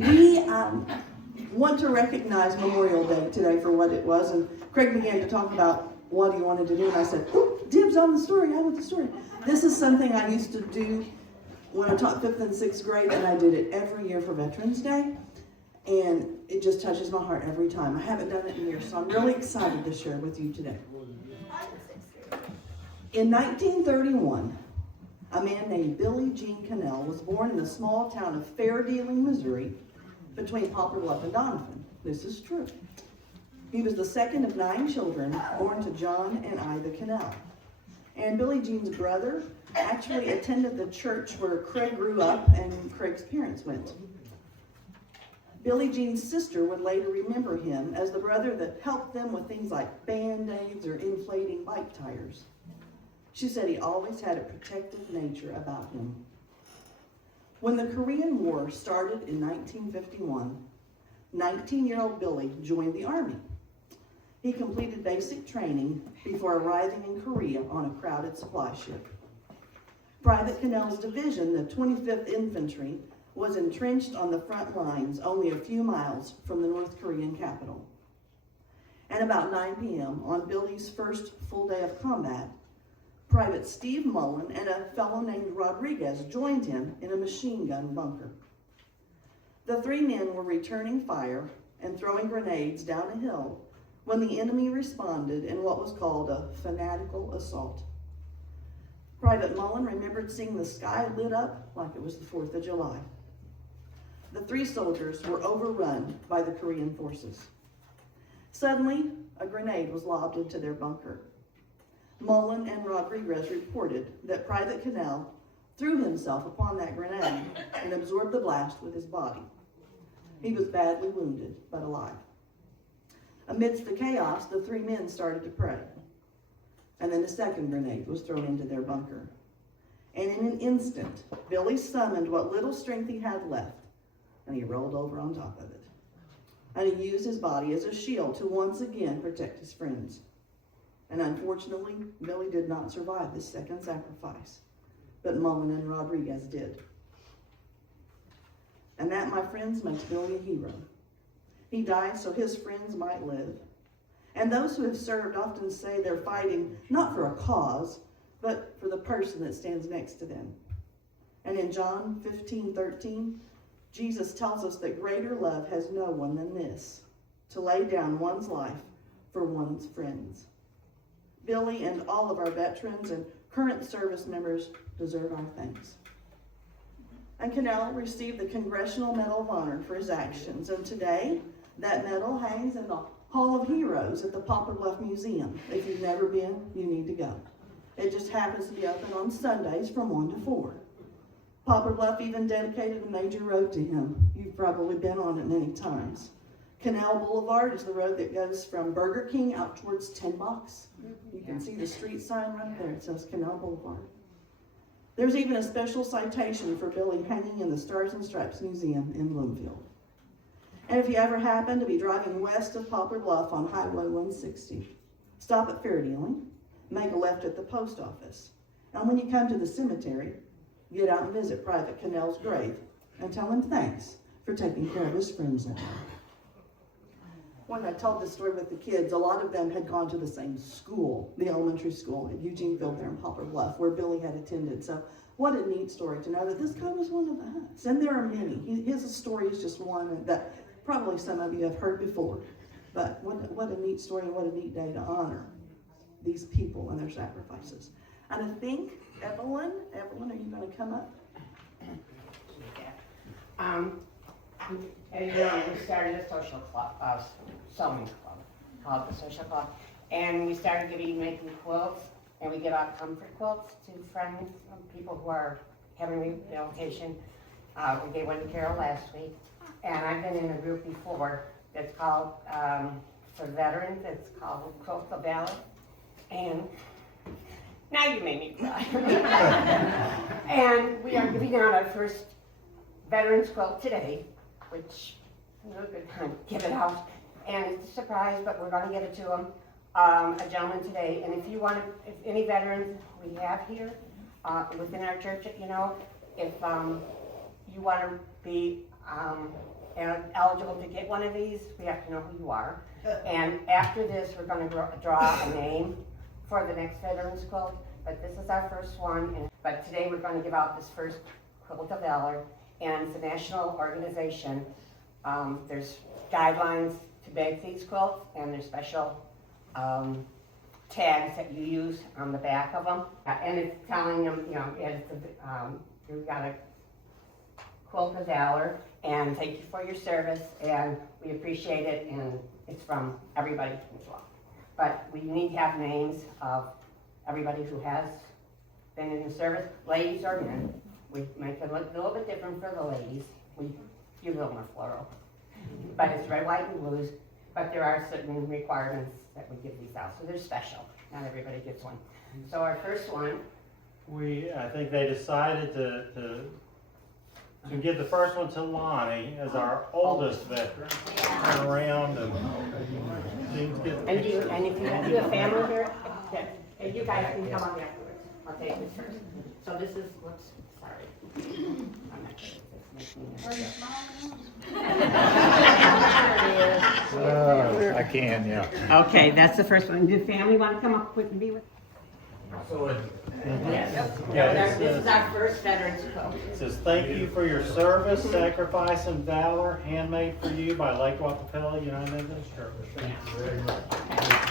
We want to recognize Memorial Day today for what it was, and Craig began to talk about what he wanted to do, and I said, dibs on the story, I want the story. This is something I used to do when I taught 5th and 6th grade, and I did it every year for Veterans Day, and it just touches my heart every time. I haven't done it in years, so I'm really excited to share with you today. In 1931, a man named Billie Jean Cannell was born in the small town of Fair Dealing, Missouri, between Poplar Bluff and Doniphan. This is true. He was the second of 9 children born to John and Ida Cannell. And Billie Jean's brother actually attended the church where Craig grew up and Craig's parents went. Billie Jean's sister would later remember him as the brother that helped them with things like Band-Aids or inflating bike tires. She said he always had a protective nature about him. When the Korean War started in 1951, 19-year-old Billie joined the Army. He completed basic training before arriving in Korea on a crowded supply ship. Private Cannell's division, the 25th Infantry, was entrenched on the front lines only a few miles from the North Korean capital. And about 9 p.m. on Billie's first full day of combat, Private Steve Mullen and a fellow named Rodriguez joined him in a machine gun bunker. The 3 men were returning fire and throwing grenades down a hill when the enemy responded in what was called a fanatical assault. Private Mullen remembered seeing the sky lit up like it was the 4th of July. The 3 soldiers were overrun by the Korean forces. Suddenly, a grenade was lobbed into their bunker. Mullen and Rodriguez reported that Private Cannell threw himself upon that grenade and absorbed the blast with his body. He was badly wounded, but alive. Amidst the chaos, the 3 men started to pray. And then a second grenade was thrown into their bunker. And in an instant, Billie summoned what little strength he had left, and he rolled over on top of it. And he used his body as a shield to once again protect his friends. And unfortunately, Billie did not survive this second sacrifice, but Mullen and Rodriguez did. And that, my friends, makes Billie a hero. He died so his friends might live. And those who have served often say they're fighting not for a cause, but for the person that stands next to them. And in John 15:13, Jesus tells us that greater love has no one than this, to lay down one's life for one's friends. Billie and all of our veterans and current service members deserve our thanks. And Cannell received the Congressional Medal of Honor for his actions, and today that medal hangs in the Hall of Heroes at the Poplar Bluff Museum. If you've never been, you need to go. It just happens to be open on Sundays from 1 to 4. Poplar Bluff even dedicated a major road to him. You've probably been on it many times. Canal Boulevard is the road that goes from Burger King out towards 10 Box. You can see the street sign right there. It says Canal Boulevard. There's even a special citation for Billie hanging in the Stars and Stripes Museum in Bloomfield. And if you ever happen to be driving west of Poplar Bluff on Highway 160, stop at Fair Dealing, make a left at the post office. And when you come to the cemetery, get out and visit Private Cannell's grave and tell him thanks for taking care of his friends that day. When I told this story with the kids, a lot of them had gone to the same school, the elementary school at Eugeneville there in Poplar Bluff, where Billie had attended. So what a neat story to know that this guy was one of us. And there are many. His story is just one that probably some of you have heard before. But what a neat story and what a neat day to honor these people and their sacrifices. And I think, Evelyn, are you going to come up? As you know, we started a social club, sewing club, called the Social Club, and we started making quilts, and we give out comfort quilts to friends, people who are having rehabilitation. We gave one to Carol last week, and I've been in a group before that's called, for veterans, it's called Quilt the Valley, and now you made me cry. And we are giving out our first veterans quilt today, which is a good time to give it out. And it's a surprise, but we're going to get it to them, a gentleman today. And if any veterans we have here within our church, if you want to be eligible to get one of these, we have to know who you are. And after this, we're gonna draw a name for the next Veterans Quilt, but this is our first one. But today, we're gonna give out this first Quilt of Valor, and it's a national organization. There's guidelines to make these quilts, and there's special tags that you use on the back of them. And it's telling them, you know, you've got a Quilt of Valor, and thank you for your service, and we appreciate it, and it's from everybody as well. But we need to have names of everybody who has been in the service, ladies or men. We make it look a little bit different for the ladies. We do a little more floral. But it's red, white, and blues, but there are certain requirements that we give these out, so they're special. Not everybody gets one. So our first one, I think they decided to give the first one to Lonnie as our oldest veteran. Turn around and things get. and if you have family here, and you guys can come on afterwards. I'll take this first. So this is, whoops, sorry. I'm not sure if this makes me I can, yeah. Okay, that's the first one. Does family want to come up with me with? Yes. Yeah, This is our first Veterans Quilt. It says, thank you for your service, sacrifice, and valor, handmade for you by Lake Wappapelli United Methodist Church. Thank you very much.